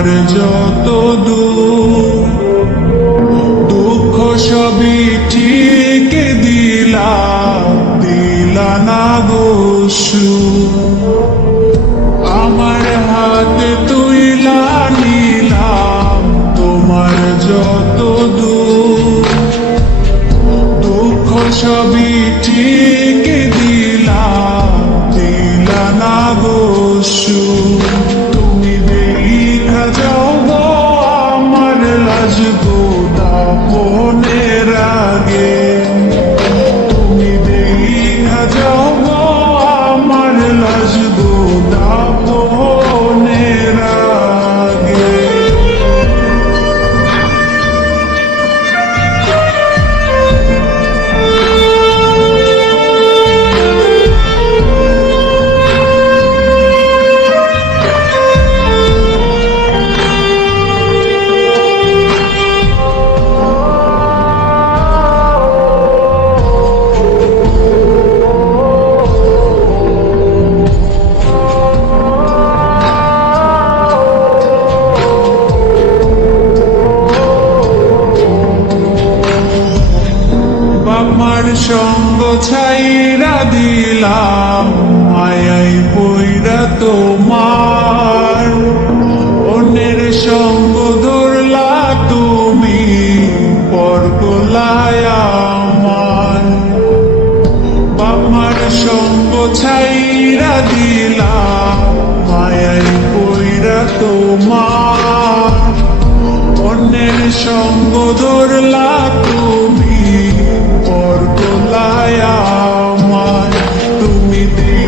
আমার যত দুঃখ সবই ঠিক দিলা দিলা না গোসু de luta por বাবার সঙ্গ ছাইরা দিলাম। মায়াই পইরা তোমার। অন্যের সঙ্গ ধরলা তুমি, পর আমার। বাবার সঙ্গ ছাইরা দিলাম মায়াই পইরা তোমার। অন্যের সঙ্গ ধরলা me.